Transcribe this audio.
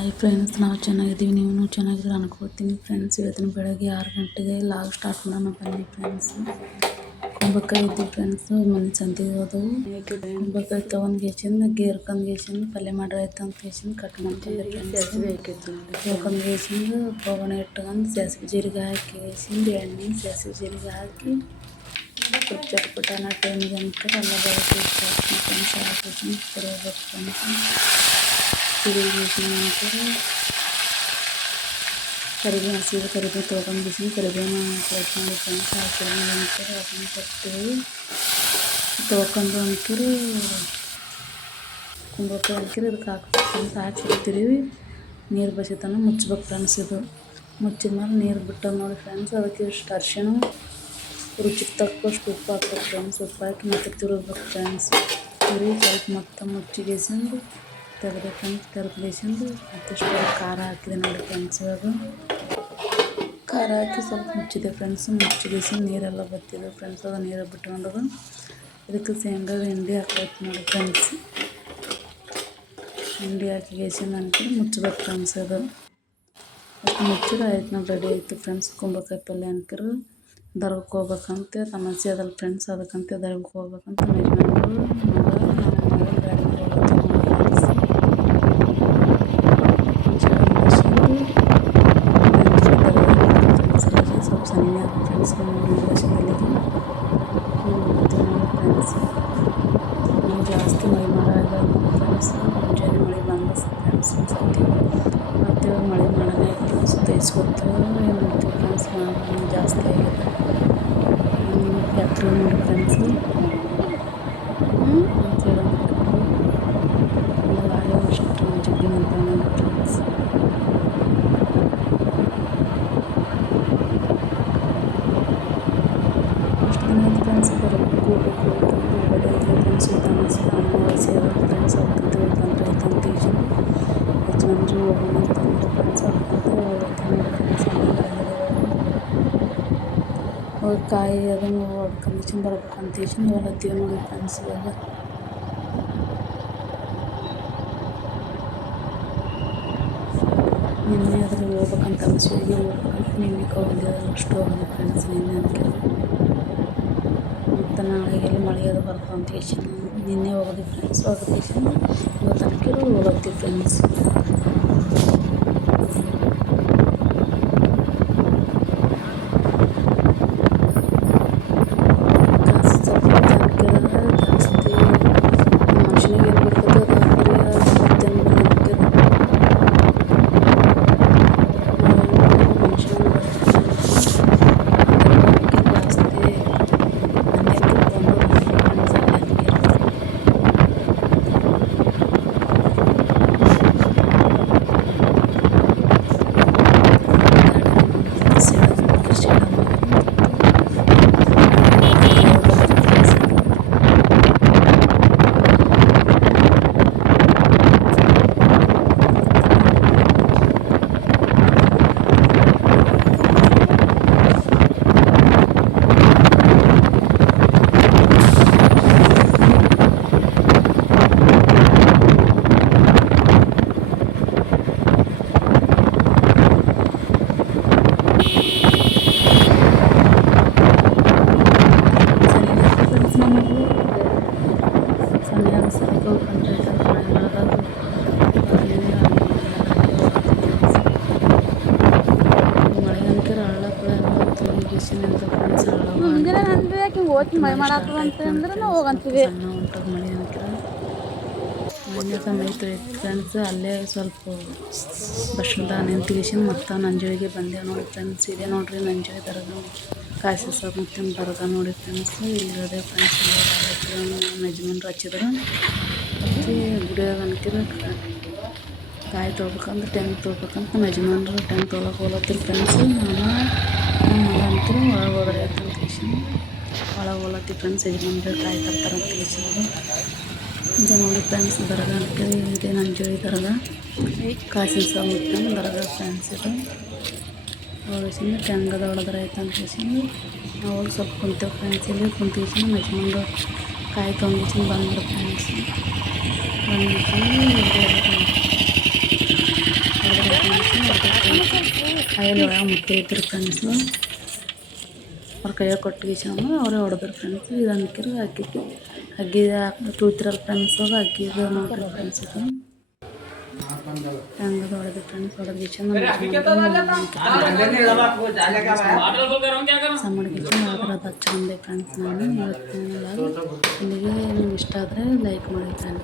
Hi friends ನಾವು ಚೆನ್ನಾಗಿದ್ದೀವಿ, ನೀವು ಚೆನ್ನಾಗಿದ್ದೀರ ಅನ್ಕೋತೀನಿ. ಫ್ರೆಂಡ್ಸ್ ಇವತ್ತಿನ ಬೆಳಗ್ಗೆ ಆರು ಗಂಟೆಗೆ ಲಾಗ್ ಸ್ಟಾರ್ಟ್ ಮಾಡೋಣ ಬನ್ನಿ ಫ್ರೆಂಡ್ಸ್ ಕುಂಬಳಕಾಯಿ ಇದ್ದು ಫ್ರೆಂಡ್ಸ್ ಮನೆ ಸಂತೆಗೆ ಹೋದವು ಕುಂಬಳಕಾಯಿ ತೊಗೊಂಡು ಗೇಸಿಂದ ಗೇರ್ಕೊಂಡು ಗೇಸಿಂದ ಪಲ್ಯ ಮಾಡ್ರಾಯ್ತು ಅಂತ ಗೇಸಿಂದ ಕಟ್ ಮಾಡ್ತೀವಿ ಗೇಸಿಂದ ಒಗ್ಗರಣೆ ಇಟ್ಕೊಂಡು ಸಾಸಿವೆ ಜೀರಿಗೆ ಹಾಕಿ ಗೇಸಿಂದ ಎಣ್ಣೆ ಸಾಸಿವೆ ಜೀರಿಗೆ ಹಾಕಿ ಸ್ವಲ್ಪ ಚಟ್ಪಟಾನ ಟೈಮಿಗೆ ಅಂತ ಎಲ್ಲ ಬೆಳಗ್ಗೆ ಫ್ರೆಂಡ್ಸ್ ಹಾಕಿ ಫ್ರೆಂಡ್ಸ್ ತಿರುಗಿಸಿ ನಂತರ ಕರಿಬೇವು ಹಸಿರು ಕರಿಬೇವು ತೊಗೊಂಡು ಬಿಸಿ ಕರಿಬೇವನ್ನ ಕಟ್ ಮಾಡಿ ಫ್ರೆಂಡ್ಸ್ ಹಾಕಿದ ನಂತರ ಅದನ್ನು ಕೊಡ್ತೀವಿ ತೊಳ್ಕೊಂಡು ಅಂಕರು ಕುಂಬಳಕಾಯಿ ಅಂಕರು ಇದಕ್ಕೆ ಹಾಕ್ಬೇಕು ಫ್ರೆಂಡ್ಸ್ ನೀರು ಬಸಿತನ ಮುಚ್ಬೇಕು ಫ್ರೆಂಡ್ಸ್ ಇದು ಮುಚ್ಚಿದ ಮೇಲೆ ನೀರು ಬಿಟ್ಟದ ನೋಡಿ ಫ್ರೆಂಡ್ಸ್ ಅದಕ್ಕೆ ಇಷ್ಟು ಅರಿಶಿಣ ರುಚಿಗೆ ತಕ್ಕಷ್ಟು ಉಪ್ಪು ಹಾಕ್ಬೇಕು ಫ್ರೆಂಡ್ಸ್ ಉಪ್ಪು ಹಾಕಿ ಮತ್ತೆ ತಿರುಗ್ಬೇಕು ಫ್ರೆಂಡ್ಸ್ ತಿರುಗಿ ಸ್ವಲ್ಪ ಮತ್ತೆ ಮುಚ್ಚಿಗೆಸಿಂದು ತೆಗೆದು ಫ್ರೆಂಡ್ಸ್ ತೆಗೆದ್ಲೇಸಿಂದು ಮತ್ತಷ್ಟು ಖಾರ ಹಾಕಿದೆ ನೋಡಿ ಫ್ರೆಂಡ್ಸ್ ಇವಾಗ. ಖಾರ ಹಾಕಿ ಸ್ವಲ್ಪ ಮುಚ್ಚಿದೆ ಫ್ರೆಂಡ್ಸ್ ಮುಚ್ಚಿಗಿಸಿ ನೀರೆಲ್ಲ ಬತ್ತಿದೆ ಫ್ರೆಂಡ್ಸ್ ಅದು ನೀರು ಬಿಟ್ಕೊಂಡದು. ಇದಕ್ಕೆ ಶೇಂಗಾ ಹಿಂಡಿ ಹಾಕಬೇಕು ನೋಡಿ ಫ್ರೆಂಡ್ಸ್ ಹಿಂಡಿ ಹಾಕಿ ಗೆಸಿಂದ ಅನ್ಕೊಂಡು ಮುಚ್ಚಬೇಕು ಫ್ರೆಂಡ್ಸ್ ಅದು. ಅಷ್ಟು ಮುಚ್ಚಿದ್ರೆ ಆಯ್ತು ನಾವು ರೆಡಿ ಆಯಿತು ಫ್ರೆಂಡ್ಸ್ ಕುಂಬಕಾಯಿ ಪಲ್ಯ ಅನ್ಕರು ದರ್ಗಕ್ಕೆ ಹೋಗ್ಬೇಕಂತೆ ಸಮಸ್ಯೆ ಅದಲ್ಲ ಫ್ರೆಂಡ್ಸ್ ಅದಕ್ಕಂತೆ ದರ್ಗಕ್ಕೆ ಹೋಗ್ಬೇಕಂತ ಯಜಮಾನ್ರು ಮಗ ನಮ್ಮ ಮಗ ಗಾಡಿ ಮೇಲೆ ಹೋಗ್ಲತ್ತೀವಿ ಫ್ರೆಂಡ್ಸ್ ಸ್ವಲ್ಪ ಸಣ್ಣ ಫ್ರೆಂಡ್ಸ್ ಫ್ರೆಂಡ್ಸ್ ನಾವು ಜಾಸ್ತಿ ಮಳೆ ಮಾಡೋದ ಫ್ರೆಂಡ್ಸ್ ಮುಂಜಾನೆ ಮಳೆ ಬಂದ ಫ್ರೆಂಡ್ಸ್ ಸತಿ ಮತ್ತು ಇವಾಗ ಮಳೆ ಮಾಡೋಣ ಇಟ್ಟು ಸುತ್ತ ಇಸ್ಕೊತ ಏನು ಮಾಡ್ತೀವಿ ಫ್ರೆಂಡ್ಸ್ ಮಾಡೋಣ ಜಾಸ್ತಿ ಆಗಿದೆ. ಯಾತ್ರೆ ನೋಡಿ ಫ್ರೆಂಡ್ಸ್ ಗಾಡಿ ಅಷ್ಟು ಜಗ್ಗಿ ನಿಂತ್ಕೊಂಡ ಫ್ರೆಂಡ್ಸ್ ಅಷ್ಟು ದಿನ ಆಯ್ತು ಫ್ರೆಂಡ್ಸ್ ಬರಬೇಕು ಹೋಗ್ಬೇಕು ಹೋಗೋದೇ ಇಲ್ಲ ಫ್ರೆಂಡ್ಸ್ ತಮಸಿ ಅಮಾವಾಸ್ಯೆ ಅದ ಫ್ರೆಂಡ್ಸ್ ಅದಕ್ಕಂತ ಹೋಗ್ತಂದ್ರೆ ಆಯ್ತಂತ ಈಜು ಯಜಮಾನ್ರು ಹೋಗೋಣ ಅಂತಂದ್ರೆ ಫ್ರೆಂಡ್ಸ್ ಅದಕ್ಕಂತ ಹೋಗ್ತಾನೆ ಫ್ರೆಂಡ್ಸ್ ಅವ್ರ ಕಾಯಿ ಅದನ್ನು ಹೊಡ್ಕೊಂಡು ಬರ್ಬೇಕಂತ ಈಜು ಹೊಲತ್ತೀವಿ ನೋಡಿ ಫ್ರೆಂಡ್ಸ್ ಇವಾಗ ನಿನ್ನೆ ಅದ್ರ ಹೋಗ್ಬೇಕಂತ ಅನಿಸಿಗೆ ಹೋಗ್ಬೇಕಂತ ನಿನ್ನೆ ಹೋಗಿದ್ದೆ ಅಷ್ಟು ಹೋಗಿದೆ ಫ್ರೆಂಡ್ಸ್ ನಿನ್ನೆ ಅದಕ್ಕೆ ಮತ್ತು ನಾಳೆಗೆಲ್ಲ ಮಳೆ ಅದು ಬರ್ತದೆ ಅಂತ ಹೇಳಿ ನಿನ್ನೆ ಹೋಗೋದು ಫ್ರೆಂಡ್ಸ್ ಹೋಗೋದು ಇವತ್ತು ಅದಕ್ಕೆ ಹೋಗತ್ತೀವಿ ಫ್ರೆಂಡ್ಸ್ ಸಮಯ ಸ್ವಲ್ಪ ಬಂದರೆ ಮಳೆ ಅಂಕರ ಹಳ್ಳ ಕೂಡ ಬಿಸಿಲಿಂದ ಫ್ರೆಂಡ್ಸ್ ಯಾಕೆ ಅಂತಂದ್ರೆ ನಾವು ಹೋಗಂತೀವಿ ಮಳೆ ಅಂಕರ ಮೊನ್ನೆ ಸಮಯ ಫ್ರೆಂಡ್ಸ್ ಅಲ್ಲೇ ಸ್ವಲ್ಪ ಬಸ್ಸಿಂದ ನಿಂತ್ಕೇಶನ್ ಮತ್ತೆ ನಂಜಳಿಗೆ ಬಂದೆ ನೋಡಿ ಫ್ರೆಂಡ್ಸ್ ಇದೆ ನೋಡ್ರಿ ನಂಜಳಿ ದರ್ಗಾ ಕಾಯಿಸಿ ಸಾಬ್ ಮತ್ತೆ ಬರದ ನೋಡಿ ಫ್ರೆಂಡ್ಸ್ ಇಲ್ಲದೆ ಫ್ರೆಂಡ್ಸ್ ನಮ್ಮ ಯಜಮಾನ್ರು ಹಚ್ಚಿದ್ರು. ಹಚ್ಚಿ ಗುಡಿಯಾಗ ಅನ್ಕಿರ ಕಾಯಿ ತೊಗೊಬೇಕಂದ್ರೆ ಟೆಂಗ್ ತೊಗೊಬೇಕಂತ ನಮ್ಮ ಯಜಮಾನ್ರು ಟೆಂಗ್ ತೊಗೊಳಕ್ಕೆ ಹೋಲತ್ತಿರ ಫ್ರೆಂಡ್ಸ್ ನಾನು ನಮ್ಮ ಮಗ ಅಂತೀರ ಒಳಗೆ ಹೋದ್ರೆ ಅಂತ ಒಳಗೆ ಹೋಲತ್ತಿ ಫ್ರೆಂಡ್ಸ್ ಯಜಮಾನ್ರು ಕಾಯಿ ತರ್ತಾರೆ ಅಂತ ಕೇಸಿಂದ ಇದೆ ನೋಡಿ ಫ್ರೆಂಡ್ಸ್ ದರ್ಗಾ ಅಂತೀರಿ ಇದೆ ನಂಜಳಿ ದರ್ಗಾ ಕಾಸಿನ ಮುತ್ತಿನ ದರ್ಗಾ ಫ್ರೆಂಡ್ಸ್ ಇದು. ಹೋಗಿಸಿಂದ ಟೆಂಗದ ಒಳದ್ರೆ ಆಯ್ತು ಅಂತ ಕೇಸಿಂದ ನಾವು ಸ್ವಲ್ಪ ಕುಂತೇವೆ ಫ್ರೆಂಡ್ಸ್ ಇಲ್ಲಿ. ಕುಂತಿಸಿಂದ ಯಜಮಾನ್ರು ಕಾಯಿ ತೊಗೊಂಡು ಬಂದ್ಬಿಡು ಫ್ರೆಂಡ್ಸ್ ಕೈಯಲ್ಲಿ ಒಳಗೆ ಮುತ್ತೆ ಇದ್ರು ಫ್ರೆಂಡ್ಸು ಅವ್ರ ಕೈಯಾಗ ಕೊಟ್ಟಿಗೆಸಂದು ಅವರೇ ಹೊಡೆದ್ರು ಫ್ರೆಂಡ್ಸ್ ಇದು ಅಂಕಿರು ಅಕ್ಕಿಗೆ ಅಗ್ಗಿದ ಟೂತ್ರಲ್ಲಿ ಫ್ರೆಂಡ್ಸು ಅಗ್ಗಿದ ನೋಡ್ರಿ ಫ್ರೆಂಡ್ಸ್ ಇದು ಹೆಂಗದ ಹೊಡೆದು ಫ್ರೆಂಡ್ಸ್ ಹೊಡೆದು ಸಮ್ಮಡಿಗೆ ಅದ್ರ ಹಚ್ಚಂದೆ ಫ್ರೆಂಡ್ಸ್ ನಾನು ಇವತ್ತು ಇಲ್ಲಿಗೆ ನಿಮ್ಗೆ ಇಷ್ಟ ಆದರೆ ಲೈಕ್ ಮಾಡಿ ಫ್ರೆಂಡ್ಸ್